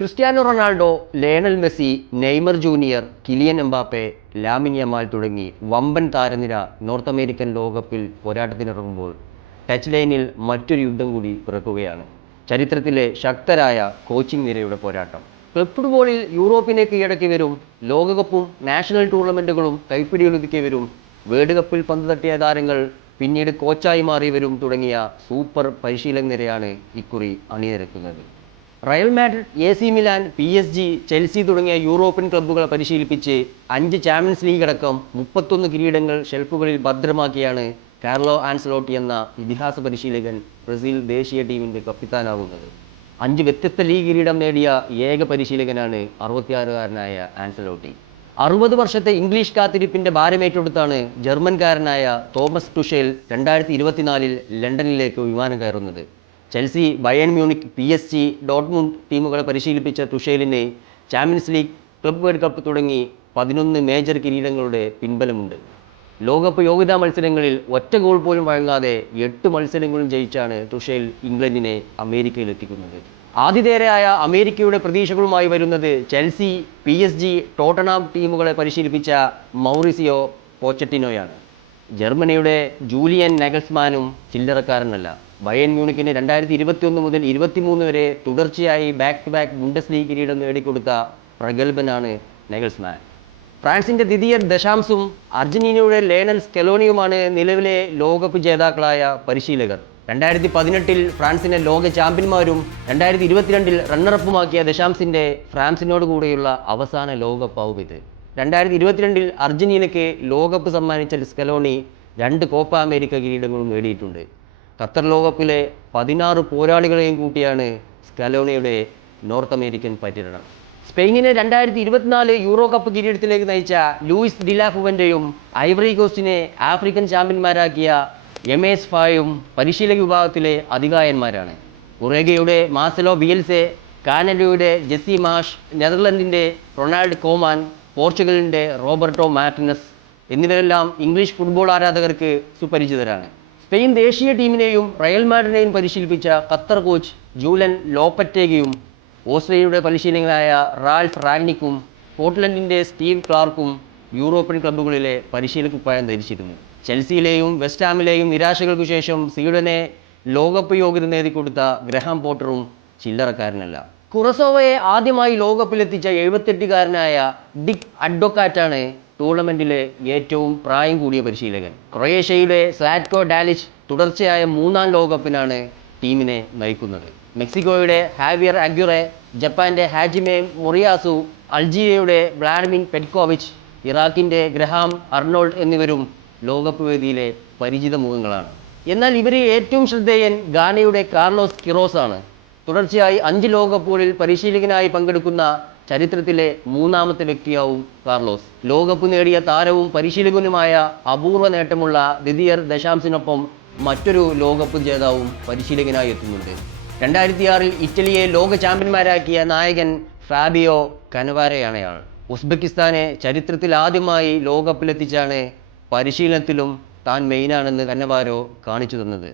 Cristiano Ronaldo, Lionel Messi, Neymar junior, Kylian Mbappe, Lamine Yamal തുടങ്ങി വമ്പൻ താരനിര north American ലോകകപ്പിൽ പോരാട്ടത്തിനിറങ്ങുമ്പോൾ touch ലൈനിൽ മറ്റൊരു യുദ്ധം കൂടി പിറക്കുകയാണ്. ചരിത്രത്തിലെ ശക്തരായ കോച്ചിങ് നിരയുടെ പോരാട്ടം. ക്ലബ് ഫുട്ബോളിൽ യൂറോപ്പിനെ കീഴടക്കി വരും, ലോകകപ്പും നാഷണൽ ടൂർണമെൻറ്റുകളും കൈപ്പിടിയൊതുക്കി വരും, വേൾഡ് കപ്പിൽ പന്ത് തട്ടിയ താരങ്ങൾ പിന്നീട് കോച്ചായി മാറി വരും തുടങ്ങിയ സൂപ്പർ പരിശീലക നിരയാണ് ഇക്കുറി അണിനിരക്കുന്നത്. Real Madrid, AC Milan, PSG, Chelsea തുടങ്ങിയ യൂറോപ്യൻ ക്ലബ്ബുകളെ പരിശീലിപ്പിച്ച് 5 ചാമ്പ്യൻസ് ലീഗ് അടക്കം 31 കിരീടങ്ങൾ ഷെൽഫുകളിൽ ഭദ്രമാക്കിയാണ് കാർലോ ആൻസലോട്ടി എന്ന ഇതിഹാസ പരിശീലകൻ ബ്രസീൽ ദേശീയ ടീമിൻ്റെ കപ്പിത്താനാകുന്നത്. 5 വ്യത്യസ്ത ലീഗ് കിരീടം നേടിയ ഏക പരിശീലകനാണ് 66-കാരനായ ആൻസലോട്ടി. 60 വർഷത്തെ ഇംഗ്ലീഷ് കാത്തിരിപ്പിൻ്റെ ഭാരമേറ്റെടുത്താണ് ജർമ്മൻകാരനായ തോമസ് ടുഷേൽ 2024 ലണ്ടനിലേക്ക് വിമാനം കയറുന്നത്. Chelsea, Bayern Munich, PSG, Dortmund ടീമുകളെ പരിശീലിപ്പിച്ച തുഷേലിന് Champions League, Club World Cup തുടങ്ങി 11 മേജർ കിരീടങ്ങളുടെ പിൻബലമുണ്ട്. ലോകകപ്പ് യോഗ്യതാ മത്സരങ്ങളിൽ ഒറ്റ ഗോൾ പോലും വഴങ്ങാതെ 8 മത്സരങ്ങളും ജയിച്ചാണ് തുഷേൽ ഇംഗ്ലണ്ടിനെ അമേരിക്കയിലെത്തിക്കുന്നത്. ആതിഥേയരായ അമേരിക്കയുടെ പ്രതീക്ഷകളുമായി വരുന്നത് ചെൽസി, PSG, ടോട്ടനാം ടീമുകളെ പരിശീലിപ്പിച്ച മൗറിസിയോ പോച്ചറ്റിനോയാണ്. ജർമ്മനിയുടെ ജൂലിയൻ നഗൽസ്മാനും ചില്ലറക്കാരനല്ല. ബയേൺ മ്യൂണിക്കിന് 2021 മുതൽ 23 വരെ തുടർച്ചയായി back to back Bundesliga കിരീടം നേടിക്കൊടുത്ത പ്രഗത്ഭനാണ് നഗൽസ്മാൻ. ഫ്രാൻസിൻ്റെ ദിദിയർ ദശാംസും അർജന്റീനയുടെ ലയണൽ സ്കലോണിയുമാണ് നിലവിലെ ലോകകപ്പ് ജേതാക്കളായ പരിശീലകർ. 2018 ഫ്രാൻസിനെ ലോക ചാമ്പ്യന്മാരും 2022 റണ്ണറപ്പുമാക്കിയ ദശാംസിൻ്റെ ഫ്രാൻസിനോട് കൂടെയുള്ള അവസാന ലോകകപ്പാവും ഇത്. 2022 അർജന്റീനയ്ക്ക് ലോകകപ്പ് സമ്മാനിച്ച സ്കലോണി 2 കോപ്പ അമേരിക്ക കിരീടങ്ങളും നേടിയിട്ടുണ്ട്. ഖത്തർ ലോകകപ്പിലെ 16 പോരാളികളെയും കൂട്ടിയാണ് സ്കലോണിയുടെ നോർത്ത് അമേരിക്കൻ പര്യടനം. സ്പെയിനിനെ 2024 യൂറോ കപ്പ് കിരീടത്തിലേക്ക് നയിച്ച ലൂയിസ് ഡിലാ ഫുവൻ്റെയും ഐവറി കോസ്റ്റിനെ ആഫ്രിക്കൻ ചാമ്പ്യന്മാരാക്കിയ എമേസ് ഫായും പരിശീലക വിഭാഗത്തിലെ അധികായന്മാരാണ്. ഉറേഗയുടെ മാർസലോ ബിയൽസെ, കാനഡയുടെ ജെസ്സി മാഷ്, നെതർലൻഡിൻ്റെ റൊണാൾഡ് കോമാൻ, പോർച്ചുഗലിൻ്റെ റോബർട്ടോ മാർട്ടിനസ് എന്നിവരെല്ലാം ഇംഗ്ലീഷ് ഫുട്ബോൾ ആരാധകർക്ക് സുപരിചിതരാണ്. സ്പെയിൻ ദേശീയ ടീമിനെയും റയൽ മാഡ്രിഡിനെയും പരിശീലിപ്പിച്ച ഖത്തർ കോച്ച് ജൂലൻ ലോപ്പറ്റേഗയും ഓസ്ട്രേലിയയുടെ പരിശീലകനായ റാൽഫ് റാഗ്നിക്കും സ്കോട്ട്ലൻഡിൻ്റെ സ്റ്റീവ് ക്ലാർക്കും യൂറോപ്യൻ ക്ലബ്ബുകളിലെ പരിശീലകക്കുപ്പായം ധരിച്ചിരുന്നു. ചെൽസിയിലെയും വെസ്റ്റ് ഹാമിലെയും നിരാശകൾക്കു ശേഷം സ്വീഡനെ ലോകകപ്പ് യോഗ്യത നേടിക്കൊടുത്ത ഗ്രഹാം പോട്ടറും ചില്ലറക്കാരനല്ല. കുറസോവയെ ആദ്യമായി ലോകകപ്പിലെത്തിച്ച 78-കാരനായ ഡിക് അഡ്വക്കാറ്റാണ് ടൂർണമെൻറ്റിലെ ഏറ്റവും പ്രായം കൂടിയ പരിശീലകൻ. ക്രൊയേഷ്യയുടെ സ്ലാറ്റ്കോ ഡാലിച്ച് തുടർച്ചയായ 3-ാം ലോകകപ്പിനാണ് ടീമിനെ നയിക്കുന്നത്. മെക്സിക്കോയുടെ ഹാവിയർ അഗ്യുറെ, ജപ്പാൻ്റെ ഹാജിമെ മൊറിയാസു, അൾജീരിയയുടെ വ്ളാഡിമിർ പെറ്റ്കോവിച്ച്, ഇറാഖിൻ്റെ ഗ്രഹാം അർണോൾഡ് എന്നിവരും ലോകകപ്പ് വേദിയിലെ പരിചിത മുഖങ്ങളാണ്. എന്നാൽ ഇവരിൽ ഏറ്റവും ശ്രദ്ധേയൻ ഗാനയുടെ കാർലോസ് കിറോസാണ്. തുടർച്ചയായി 5 ലോകകപ്പുകളിൽ പരിശീലകനായി പങ്കെടുക്കുന്ന ചരിത്രത്തിലെ 3-ാമത്തെ വ്യക്തിയാവും കാർലോസ്. ലോകകപ്പ് നേടിയ താരവും പരിശീലകനുമായ അപൂർവ നേട്ടമുള്ള ദിദിയർ ദശാംസിനൊപ്പം മറ്റൊരു ലോകകപ്പ് ജേതാവും പരിശീലകനായി എത്തുന്നുണ്ട്. 2006 ഇറ്റലിയെ ലോക ചാമ്പ്യന്മാരാക്കിയ നായകൻ ഫാബിയോ കനവാരയാണയാൾ. ഉസ്ബെക്കിസ്ഥാനെ ചരിത്രത്തിൽ ആദ്യമായി ലോകകപ്പിലെത്തിച്ചാണ് പരിശീലനത്തിലും താൻ മെയിനാണെന്ന് കന്നവാരോ കാണിച്ചു തന്നത്.